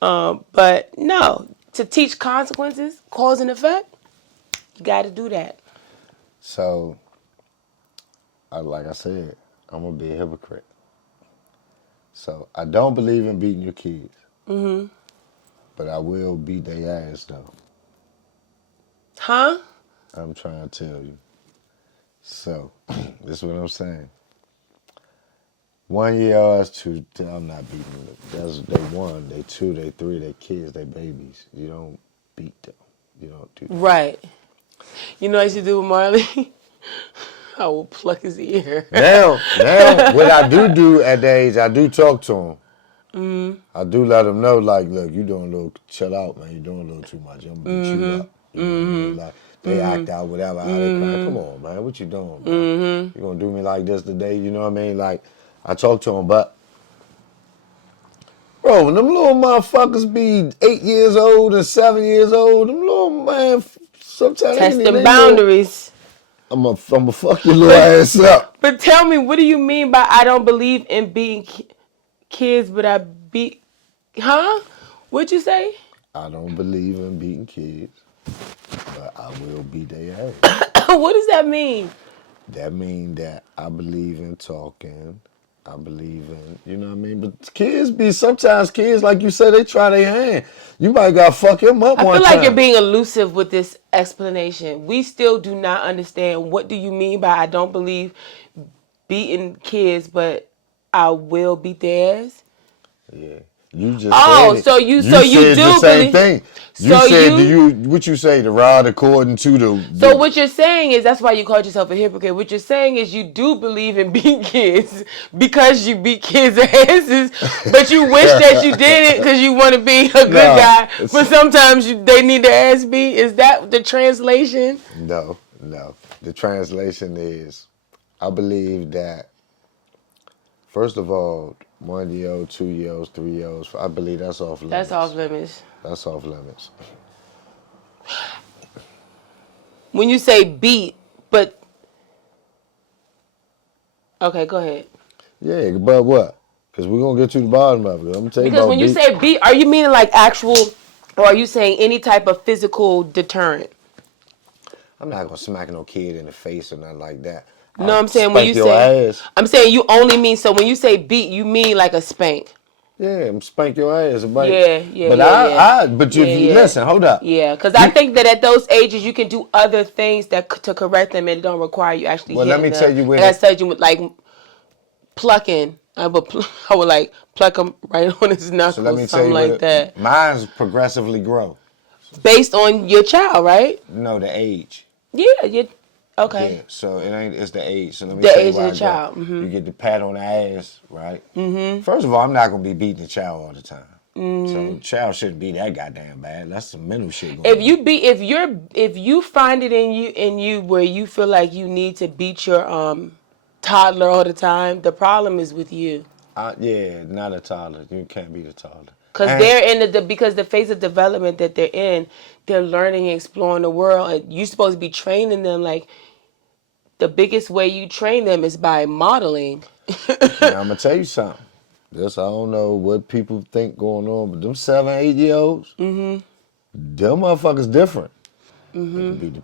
But no, to teach consequences, cause and effect, you got to do that. So, like I said, I'm gonna be a hypocrite. So I don't believe in beating your kids, but I will beat their ass though. Huh? I'm trying to tell you. So, this is what I'm saying. 1 year old, two. I'm not beating them. That's they one, they two, they three, they kids, they babies. You don't beat them. You don't do that. Right. You know what I used to do with Marley? I will pluck his ear. Now, what I do at the age, I do talk to them. I do let them know, like, look, you doing a little, chill out, man. You doing a little too much. I'm gonna beat you up. You know what I mean? Like, they act out, whatever. How they cry. Come on, man. What you doing, bro? You gonna do me like this today? You know what I mean? Like, I talk to them, but bro, when them little motherfuckers be 8 years old and 7 years old, them little man, sometimes Test they them little, boundaries. I'm gonna fuck your little ass up. But tell me, what do you mean by I don't believe in beating kids, but I beat... Huh? What'd you say? I don't believe in beating kids, but I will beat their ass. What does that mean? That mean that I believe in talking. I believe in, you know what I mean? But sometimes kids, like you said, they try their hand. You might got to fuck him up I one feel time. like you're being elusive with this explanation. We still do not understand. What do you mean by I don't believe beating kids, but I will beat their ass? Yeah. You just Oh, said it. so you said do the same believe... thing. You So said, what you say, the rod according to the... So what you're saying is, that's why you called yourself a hypocrite. What you're saying is you do believe in beating kids because you beat kids' asses, but you wish that you did it because you want to be a good guy. But sometimes they need their ass beat. Is that the translation? No. The translation is, I believe that, first of all, 1 year old, 2 year olds, 3 year olds, I believe that's off limits. That's off limits. That's off limits. When you say beat, but... Okay, go ahead. Yeah, but what? Because we're going to get to the bottom of it. I'm going to tell you Because about when you say beat, are you meaning like actual, or are you saying any type of physical deterrent? I'm not going to smack no kid in the face or nothing like that. No, I'm saying when you say... ass. I'm saying you only mean, so when you say beat, you mean like a spank. Yeah, I'm spank your ass. Yeah. But if you listen, hold up. Yeah, because I think that at those ages you can do other things to correct them and don't require you actually hitting them. Well, let me tell you when... Like I said, you would like plucking. I would like pluck him right on his knuckles, so let me something like that. Mine's progressively grow. Based on your child, right? No, the age. Yeah, okay. Yeah, so it's the age. So let me the tell you age of the child. Mm-hmm. You get the pat on the ass, right? Mm-hmm. First of all, I'm not gonna be beating the child all the time. Mm-hmm. So the child shouldn't be that goddamn bad. That's some mental shit going on. If you find it in you where you feel like you need to beat your toddler all the time, the problem is with you. Yeah, not a toddler. You can't beat a toddler. Because they're in because the phase of development that they're in, they're learning and exploring the world, and you're supposed to be training them. Like, the biggest way you train them is by modeling. Now, I'm gonna tell you something. I don't know what people think going on, but them 7, 8 year olds, them motherfuckers different. Mm-hmm. They can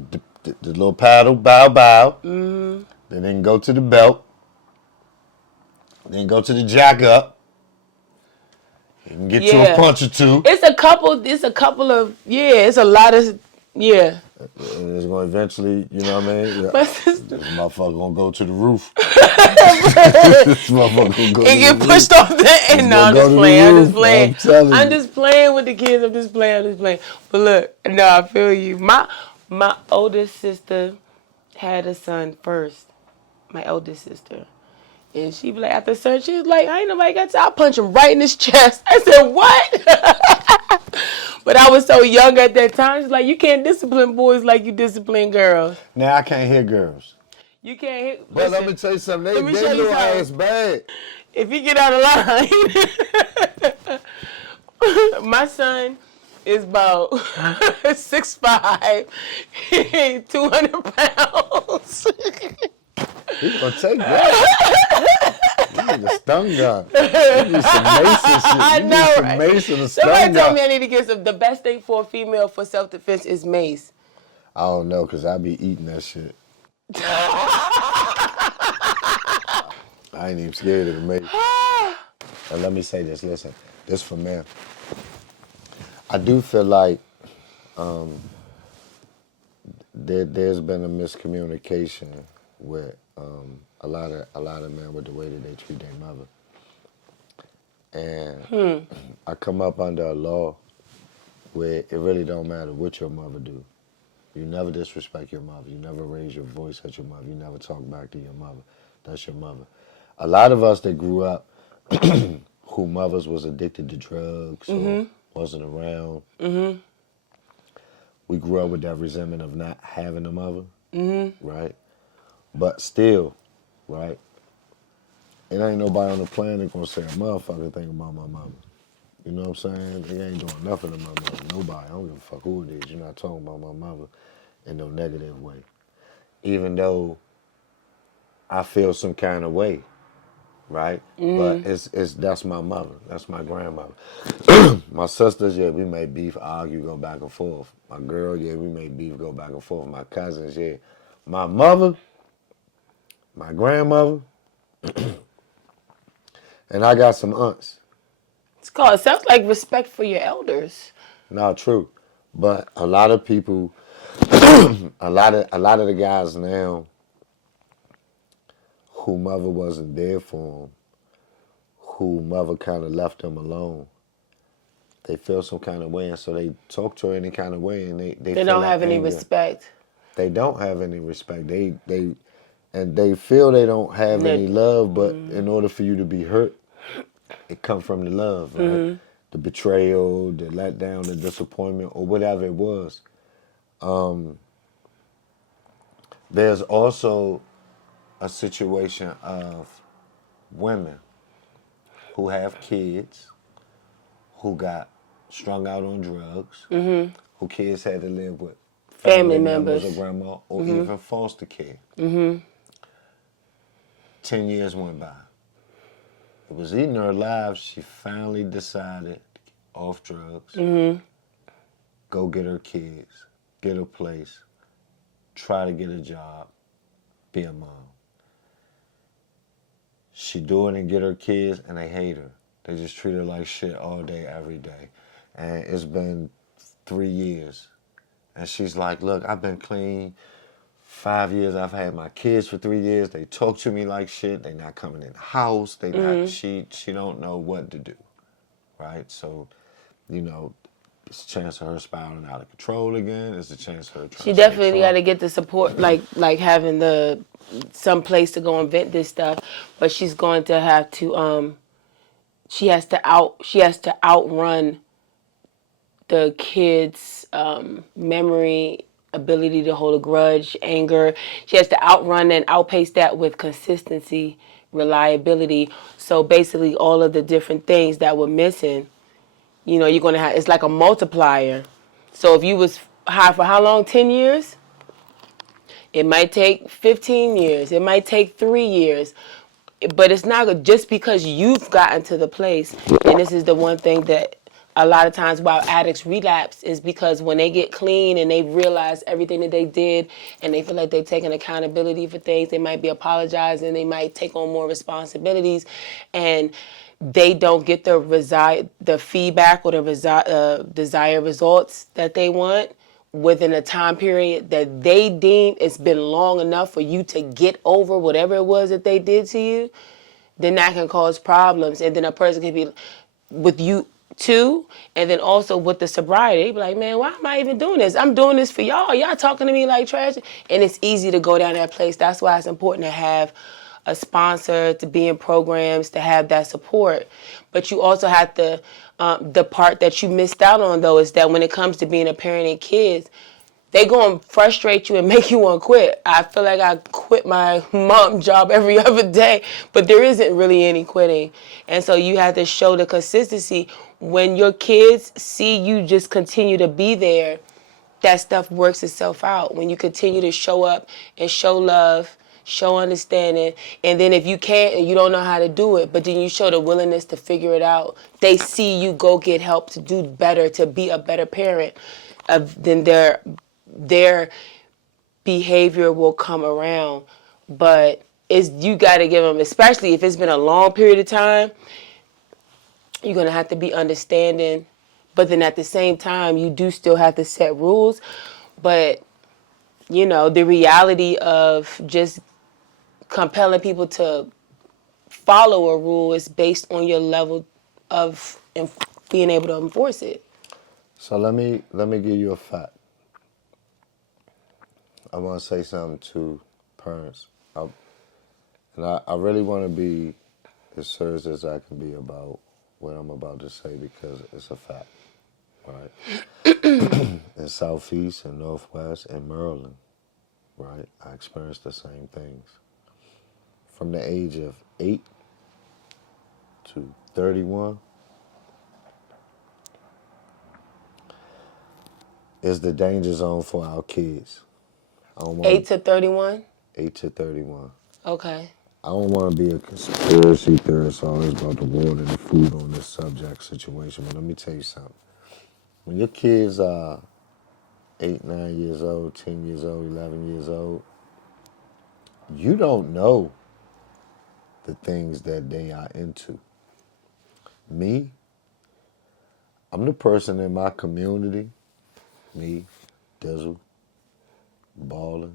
be the little paddle, bow. Mm-hmm. Then they can go to the belt. Then go to the jack up. You can get to a punch or two. It's a couple of, it's a lot of, yeah. And it's going to eventually, you know what I mean? Yeah. This motherfucker going to go to the roof. This motherfucker going to go and get pushed off the end. No, I'm just playing with the kids. I'm just playing. But look, no, I feel you. My oldest sister had a son first. My oldest sister. And she be like, after search, she was like, I ain't nobody got to, I'll punch him right in his chest. I said, what? But I was so young at that time. She's like, you can't discipline boys like you discipline girls. Now I can't hit girls. You can't hit. But let me tell you something. They little ass bad. If you get out of line. My son is about 6'5", 200 pounds. He's gonna take that. He's nigga stun gun. You need some mason shit. I know, some right? mason or stun Somebody gun. told me I need to get some. The best thing for a female for self-defense is mace. I don't know, because I be eating that shit. I ain't even scared of the mace. And let me say this, listen, this for men. I do feel like there's been a miscommunication with a lot of men with the way that they treat their mother. And I come up under a law where it really don't matter what your mother do. You never disrespect your mother. You never raise your voice at your mother. You never talk back to your mother. That's your mother. A lot of us that grew up who mothers was addicted to drugs or wasn't around, we grew up with that resentment of not having a mother, right? But still, right, it ain't nobody on the planet gonna say a motherfucker thing about my mama. You know what I'm saying? They ain't doing nothing to my mother. Nobody. I don't give a fuck who it is. You're not talking about my mother in no negative way. Even though I feel some kind of way, right? But that's my mother. That's my grandmother. My sisters, yeah, we may beef, argue, go back and forth. My girl, yeah, we may beef, go back and forth. My cousins, yeah. My mother, my grandmother, and I got some aunts. It sounds like respect for your elders. Not true. But a lot of people, a lot of the guys now who mother wasn't there for them, who mother kind of left them alone, they feel some kind of way, and so they talk to her any kind of way, and they don't have any respect. They don't have any respect. They feel they don't have any love, but in order for you to be hurt, it comes from the love, right? The betrayal, the letdown, the disappointment, or whatever it was. There's also a situation of women who have kids, who got strung out on drugs, who kids had to live with family members or grandma, or even foster care. 10 years went by. It was eating her alive. She finally decided to get off drugs, go get her kids, get a place, try to get a job, be a mom. She do it and get her kids, and they hate her. They just treat her like shit all day, every day. And it's been 3 years. And she's like, look, I've been clean 5 years. I've had my kids for 3 years. They talk to me like shit. They not coming in the house. They not. She don't know what to do, right? So, you know, it's a chance of her spiraling out of control again. It's a chance of her trying. She definitely got to get the support, like having some place to go and vent this stuff. But she's going to have to. She has to outrun the kids' memory, ability to hold a grudge, anger. She has to outrun and outpace that with consistency, reliability. So basically all of the different things that were missing, you know, you're going to have, it's like a multiplier. So if you was high for how long? 10 years? It might take 15 years. It might take 3 years. But it's not good just because you've gotten to the place. And this is the one thing that a lot of times why addicts relapse is because when they get clean and they realize everything that they did and they feel like they're taking accountability for things, they might be apologizing, they might take on more responsibilities, and they don't get the feedback or the desired results that they want within a time period that they deem it's been long enough for you to get over whatever it was that they did to you, then that can cause problems. And then a person can be with you too, and then also with the sobriety, they be like, man, why am I even doing this? I'm doing this for y'all. Y'all talking to me like trash. And it's easy to go down that place. That's why it's important to have a sponsor, to be in programs, to have that support. But you also have to, the part that you missed out on, though, is that when it comes to being a parent and kids, they going to frustrate you and make you want to quit. I feel like I quit my mom job every other day, but there isn't really any quitting. And so you have to show the consistency. When your kids see you just continue to be there, that stuff works itself out. When you continue to show up and show love, show understanding, and then if you can't and you don't know how to do it, but then you show the willingness to figure it out, they see you go get help to do better, to be a better parent, then their behavior will come around. But you got to give them, especially if it's been a long period of time, you're going to have to be understanding. But then at the same time, you do still have to set rules. But, the reality of just compelling people to follow a rule is based on your level of being able to enforce it. So let me give you a fact. I want to say something to parents. I really want to be as serious as I can be about what I'm about to say because it's a fact, right? In Southeast and Northwest and Maryland, right, I experienced the same things. From the age of 8 to 31 is the danger zone for our kids. 8 to 31? 8 to 31. Okay. I don't want to be a conspiracy theorist always about the water and the food on this subject situation, but let me tell you something. When your kids are 8, 9 years old, 10 years old, 11 years old, you don't know the things that they are into. Me, I'm the person in my community, me, Dizzle, Baller,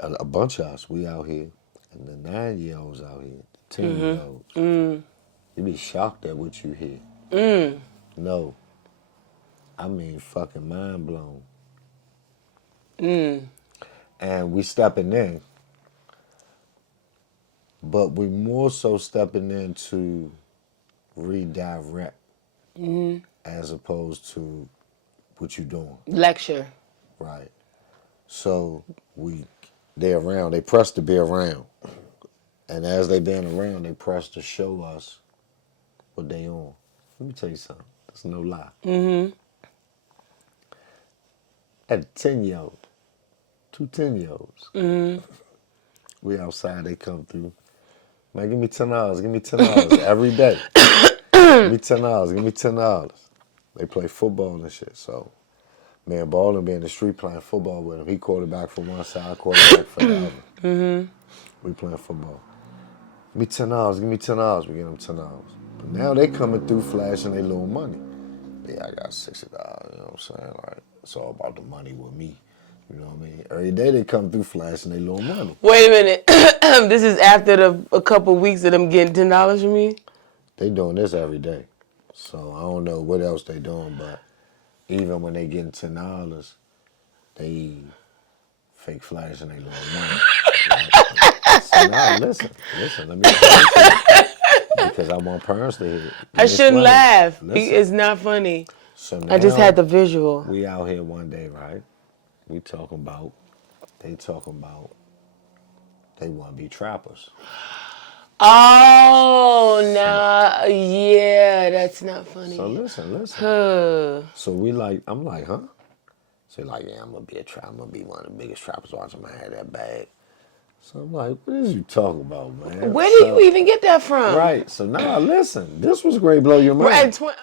a bunch of us, we out here, and the 9-year-olds out here, the 10-year-olds. You be shocked at what you hear. No, I mean fucking mind blown. And we stepping in, but we more so stepping in to redirect as opposed to what you doing. Lecture. Right. So they're around. They press to be around. And as they been around, they press to show us what they on. Let me tell you something. That's no lie. At a 10-year-old, 2 10-year-olds, we outside, they come through. Man, give me $10. Give me $10 every day. Give me $10. Give me $10. They play football and shit. So, man, Ballin' be in the street playing football with him. He quarterback for one side, quarterback for the other. We playing football. Give me $10. Give me $10. We get them $10. But now they coming through flashing their little money. Yeah, I got $60. You know what I'm saying? Like, it's all about the money with me. You know what I mean? Every day they come through flashing their little money. Wait a minute. This is after a couple weeks of them getting $10 from me? They doing this every day. So I don't know what else they doing, but even when they getting $10, they fake flashing their little money. Right? So now listen, let me tell you, because I want parents to hear it. I shouldn't laugh. It's not funny. So now I just had the visual. We out here one day, right? They talking about they want to be trappers. Oh, no. Yeah, that's not funny. So listen. So I'm like, huh? So like, yeah, I'm going to be a trapper. I'm going to be one of the biggest trappers watching my head that bag. So I'm like, what is you talking about, man? Where did you even get that from? Right. So now listen, this was great, blow your mind. Right.